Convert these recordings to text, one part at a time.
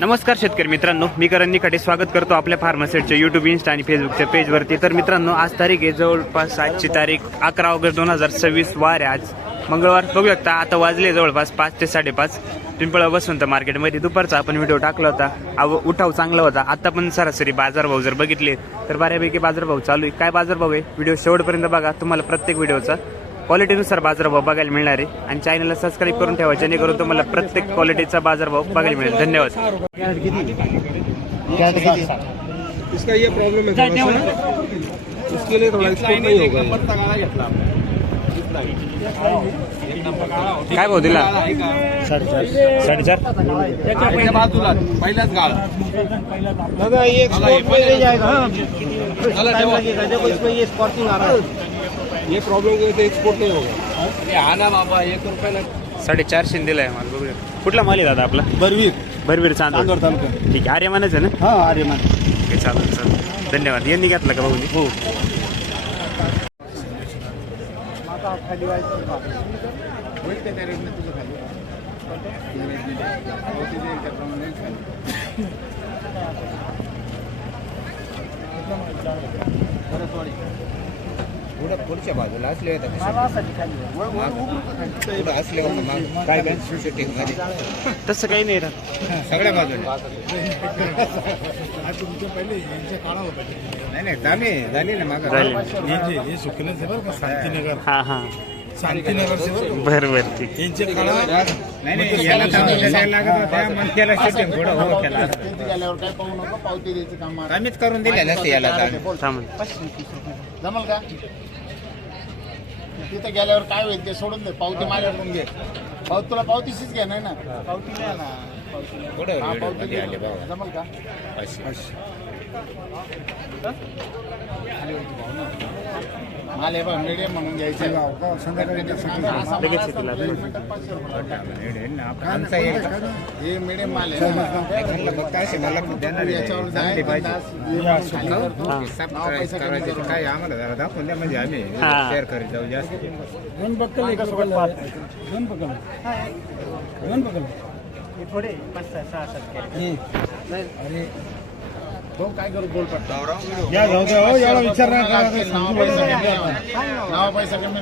नमस्कार शेतकरी मित्रांनो, मी करण निखाटे स्वागत करतो आपल्या फार्मासेटच्या यूट्यूब, इंस्टा आणि फेसबुकच्या पेजवरती. तर मित्रांनो, आज तारीख आहे जवळपास आजची तारीख 11 ऑगस्ट 2026 वार आहे. आज मंगळवार बघू शकता. आता वाजले जवळपास 5 ते 5:30. पिंपळा वसंत मार्केटमध्ये दुपारचा आपण व्हिडिओ टाकला होता. उठाव चांगला होता. आता पण सरासरी बाजारभाव जर बघितले तर बऱ्यापैकी बाजारभाव चालू आहे. काय बाजारभाव आहे व्हिडिओ शेवटपर्यंत बघा. तुम्हाला प्रत्येक व्हिडिओचा क्वालिटीनुसार बाजारभाव बघायला मिळणार आहे. आणि चॅनलला सबस्क्राईब करून ठेवा जेणेकरून तुम्हाला प्रत्येक क्वालिटीचा बाजारभाव बघायला मिळेल. धन्यवाद. इसका ये प्रॉब्लम है इसके लिए थोड़ा एक्सपोर्ट नहीं होगा. काय भाव दिला? 4.5 बाजूला पहिलाच गाळ दादा. ये एक्सपोर्ट में ले जाएगा. टाइम लगेगा. देखो इसमें ये स्पॉर्टिंग आ रहा है. ये प्रॉब्लम की वजह से एक्सपोर्ट नहीं होगा. ये आना बाबा 1 रुपये ना 450 दिलाय माल. बघूया कुठला माल आहे दादा आपला? भरवीर चांदोड तालुका. ठीक आहे. आर्यमानच आहे ना? हा आर्यमान. चालेल चालेल. धन्यवाद. यांनी घेतला का भाऊनी? हो. पुढच्या बाजूला असले काय तसं काही नाही राहत. सगळ्या बाजूला नाही दामी झाली ना माग हे सुकले बरं का शांतीनगर. हा हा शांतीनगर से बरं बरं. ठीक. यांचे काळा नाही याला लागत होत्या मग त्याला शूटिंग थोडं हो केला. आम्हीच करून दिलेलं असते याला. थांब. जमल का? तिथं गेल्यावर काय होईल ते सोडून दे. पावती माझ्याकडून घे. तुला पावतीशीच घे. नाही ना पावती नाही ना. हा, पावती घे. जमल का? माल आहे बघ मीडियम म्हणून घ्यायचं. हे मीडियम माल आहे. काय आम्हाला जरा दाखवून द्या म्हणजे आम्ही हा. शेअर करीत जाऊ जास्त. काय करू बोल पैसा कमी.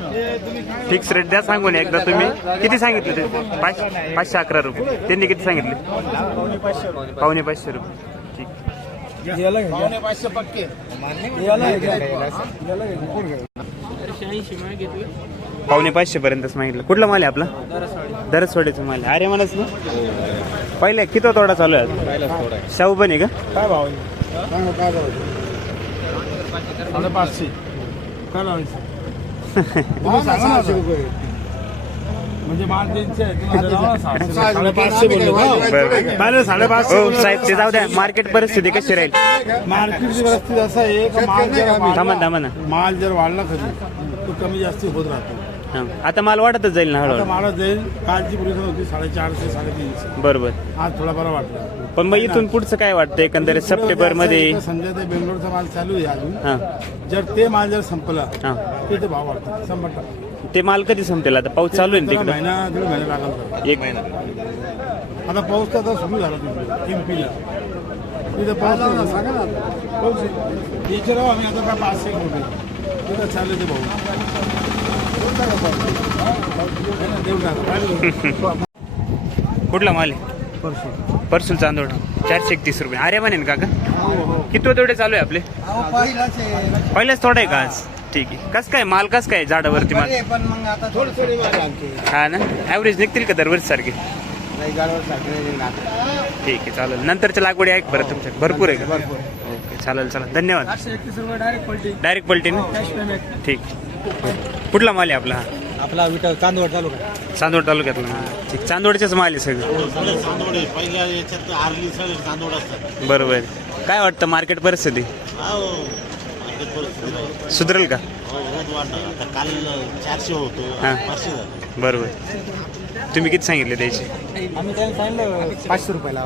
फिक्स रेट द्या सांगून एकदा. तुम्ही किती सांगितले ते? 511 रुपये. त्यांनी किती सांगितले? 550 रुपये. ठीक. 550 पक्के. 550 पर्यंतच मागितलं. कुठला माल आहे आपला? दरसवाडीचा माल आहे. अरे म्हणच ना. पहिले किती तोडा चालू आहे? शाहू पण आहे का? काय भाव काय भाव 550 काय लावायचं म्हणजे माल त्यांचे बरं. 550 हो साहेब ते जाऊ द्या. मार्केट परिस्थिती कशी राहील? मार्केटची परिस्थिती असं आहे का थांबा ना. माल जर वाढला कधी तो कमी जास्ती होत राहतो. हा. आता माल वाढतच जाईल ना आता हळूहळू. माल जाईल. कालची पोझिशन होती 450 350. बरोबर. आज थोडा बरा वाटला. पण मग इथून पुढचं काय वाटतं एकंदरीत सप्टेंबर मध्ये? समजा ते बेंगलोरचा माल चालू आहे अजून. हा जर ते माल जर संपला हा. तिथे भाव वाढतात 100%. ते माल कधी संपतील? आता पाऊस चालू आहे ना तिकडे. महिना दीड महिना लागला. एक महिना. आता पाऊस तर आता सुरू झाला तिथे एमपीला. तिथे पाऊस सांगा ना. पाऊस याचे राहू आम्ही आता काय 500 रुपये तिथं चालले ते भाऊ. कुठला माल आहे? परसूल चांदोड. 431 रुपये. अरे म्हणेन काका किती तेवढे चालू आहे आपले? पहिल्याच थोडा आहे का आज? ठीक आहे. कस काय माल कस काय झाडावरती माल? हा ना. ॲव्हरेज निघतील का दरवर्षी सारखे? ठीक आहे चालेल. नंतरच्या लागवडी आहे बरं तुमच्या भरपूर आहे का? ओके चालेल. चला धन्यवाद. डायरेक्ट पलटी ना. ठीक. कुठला माल आहे आपला? आपला विटा चांदवड तालुका. चांदोड तालुक्यातला. ठीक. चांदोडचेच माल आहे सगळं. बरोबर. काय वाटतं मार्केट परिस्थिती? एकच परिस्थिती राहील. सुधरेल का? हो, रोज वाढणार. आता काल 400 होतो, हा. 500 झालं. बरोबर. तुम्ही किती सांगितले द्यायचे? आम्ही त्यांना सांगितलं 500 रुपयाला.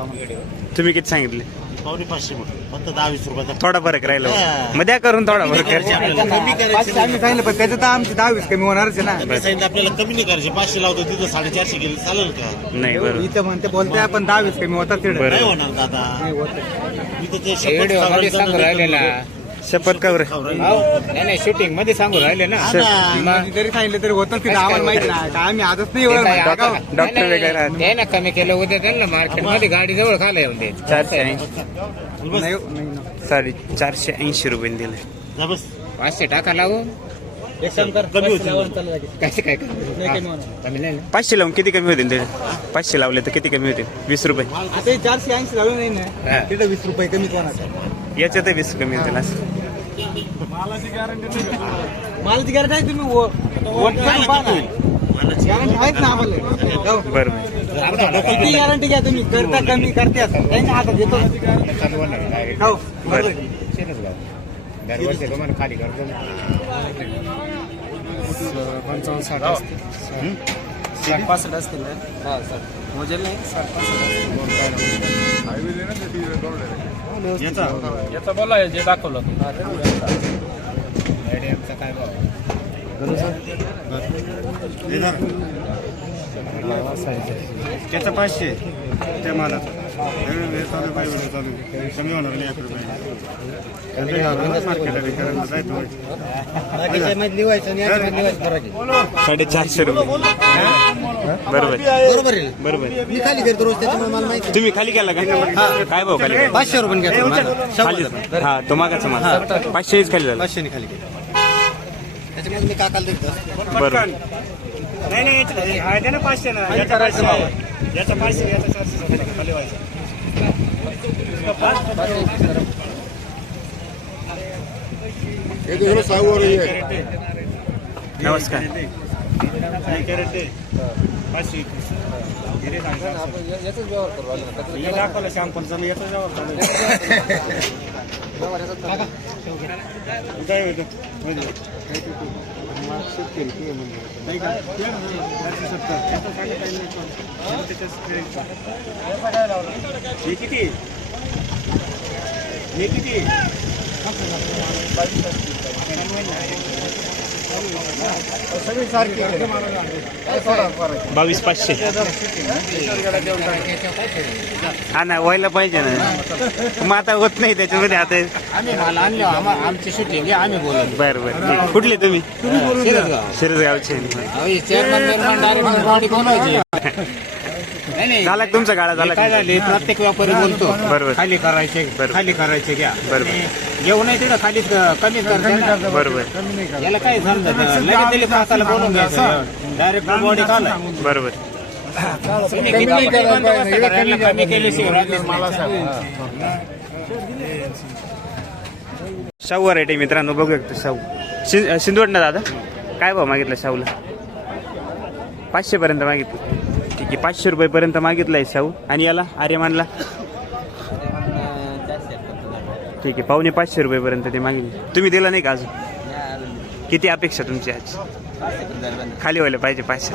तुम्ही किती सांगितले? पावणे 500 म्हटलं. फक्त 10-20 रुपयाचा थोडा फरक राहिला हा. मग द्या करून थोडा फरक करायचे आपल्याला. कमी करायचे आम्ही सांगितलं पण त्याचं तर आमची 10-20 कमी होणारच आहे ना. त्यांनी सांगितलं आपल्याला कमी नाही करायचे. 500 लावतो तिथं 450 गेले चालेल का? नाही. बरोबर. इथं म्हणते बोलते आपण 10-20 कमी होतात तिकडे. बरं. नाही होणार दादा. नाही होत. मी तर ते शपथ खावरायचं शपथ का बरं? नाही शूटिंग मध्ये सांगू राहिले ना. मग जरी सांगितलं तरी होतं तिथं आम्हाला माहिती नाही का आम्ही आजच नाही एवढं माहिती का? डॉक्टर वेगळे राहत ते ना कमी केलं उद्या त्यांना मार्केट मध्ये गाडी जवळ खायला येऊन दे. 480 नाही, नाही ना. 480 रुपये दिले. जा बस. 500 टाका लावू. एक काम कर, कमी होतील. 500 लावून चाललं जाईल. कसे काय नाही कमी होणार. कमी नाही ना. 500 लावून किती कमी होतील ते? 500 लावले तर किती कमी होतील? 20 रुपये. आता हे 480 लावून नाही ना तिथं 20 रुपये कमी होणार. याच्यात 20 कमी होतील असं. मालाची गॅरंटी आहे तुम्ही गॅरंटी आहेत ना आम्हाला. बरोबर. किती गॅरंटी घ्या तुम्ही करता कमी करते त्यांच्या हातात घेतो. चालू होणार direct. हो बरं. शेणच गाव. दरवर्षी तुम्हाला खाली करतो ना. 65 असतील ना. मोजेल नाही 65. याचा बोला जे दाखवलं गाड्यांचा काय भाव? त्याचं 500 त्या मला कमी होणार नाही 1 रुपये. लिवायचं आणि याच्यामध्ये लिवायचं फरक आहे. 450 रुपये. बरोबर. बरोबर आहे. बरोबर. मी खाली करतो रोज त्याच्यामुळे मला माहिती. तुम्ही खाली केला का? काय भाव खाली केला? 500 रुपये घेतो खाली. हा तो मागाचा माल 500 खाली झाला. 500 खाली केलं त्याच्यामध्ये मी काकाला देतो. बरोबर. नमस्कार. सगळी सारखी 22,500. हा ना व्हायला पाहिजे ना. मग आता होत नाही त्याच्यामध्ये आता. आम्ही माल आणलो आमची शूटिंग घ्या आम्ही बोलत. बरं बरं. कुठले तुम्ही? शिरसगावचे. चेअरमन निर्माण डायरेक्ट गाडी बोलायची. नाही नाही झाला का तुमचा गाळा झाला काय का? झाले प्रत्येक व्यापारी बोलतो बरोबर. खाली करायचे बरोबर. खाली करायचे घ्या. बरोबर. घेऊ नाही तिथं खाली कमी करतात. बरोबर. याला काय समजत लगेच दिले पासाला बोलून घ्यायचं डायरेक्ट बॉडी खाला. बरोबर. तुम्ही किती बंदोबस्त करा, याला कमी केल्याशिवाय शाहू व्हरायटी मित्रांनो बघू शकतो. शाहू सिंदवड ना दादा. काय भाव मागितला शाहूला? 500 पर्यंत मागितलं. ठीक आहे. 500 रुपयेपर्यंत मागितलंय शाहू. आणि याला आर्यमानला ठीक आहे 550 रुपयेपर्यंत ते मागितले. तुम्ही दिला नाही का अजून? किती अपेक्षा तुमची आज? खाली व्हायला पाहिजे 500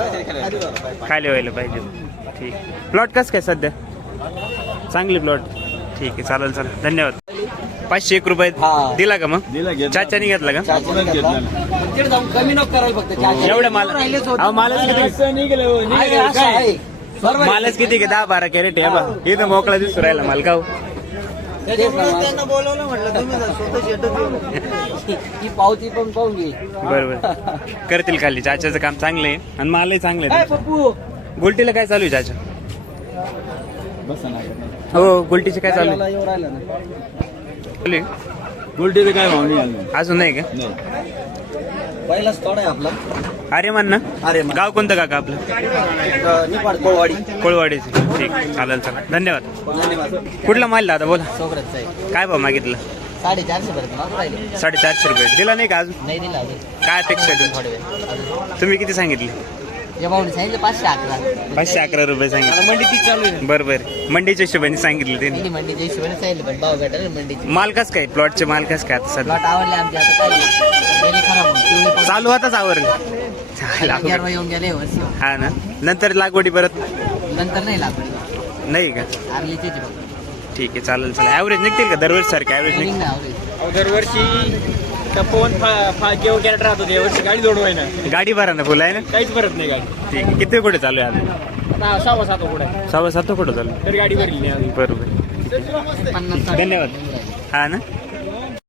खाली व्हायला पाहिजे. ठीक. प्लॉट कसं काय सध्या? चांगली प्लॉट. ठीक आहे चालेल चालेल धन्यवाद. 501 रुपये दिला का? मग चाचानी घेतला का? कमी नको करायला फक्त एवढं माल मालच किती 10-12 कॅरेट आहे बा. इथं मोकळा दिसू राहिला माल का? त्यांना बोलवलं म्हटलं तुम्ही स्वतः शेतात ही पावती पण पाहून घे. बरोबर. करतील खाली. चाच्याचं काम चांगलं आहे आणि मालही चांगलं काय आहे. पप्पू गुलटीला काय चालू आहे चाचा? हो गुलटीचे काय चालू आहे? एवढं राहिलं ना चालू आहे? गुलटीचं काय भाव नाही अजून नाही का? पहिलाच थोडा आहे आपला. आर्यमान ना? आर्यमान. गाव कोणतं काका आपलं? निपाड कोळवाडी. कोळवाडीचे. ठीक चालेल चालेल धन्यवाद. धन्यवाद. कुठला माल दादा बोला? सोबतच आहे. काय भाव मागितलं? 450 पर्यंत राहिले. 450 रुपये. दिला नाही का अजून? नाही दिला अजून. काय अपेक्षा आहे थोडे तुमची? वेळ. तुम्ही किती सांगितले? या भाऊने सांगितलं 511. 511 रुपये सांगितले. मंडी तीच चालू आहे. बरोबर मंडीच्या हिशोबाने सांगितले त्यांनी. त्यांनी मंडीच्या हिशोबाने सांगितलं पण भाव भेटायला मंडीची. माल कस काय प्लॉटचे माल कस काय आता सध्या प्लॉट आवडले आमचे आता काय गेले खराब होऊन. पिवळे पडून. चालू आताच आवरले. गेरवा येऊन गेले वर्षी. हा ना नंतर लागवडी परत नंतर नाही लागली नाही का. आरलीचे फक्त. ठीक आहे चालेल चालेल ॲव्हरेज निघतील का दरवर्षी सारखे ॲव्हरेज निघतील. नाही आवडेल. दरवर्षी टपवून जेव्हा कॅरेट राहत होते यावर्षी गाडी जोडवाय ना, गाडी भरा ना फुल आहे ना. काहीच भरत नाही गाडी. ठीक आहे किती कुठे चालू आहे आता. आता 6-7 पुढे 6-7 कुठं चालू आहे? तरी गाडी भरली नाही अजून. बरोबर 50 धन्यवाद. हा ना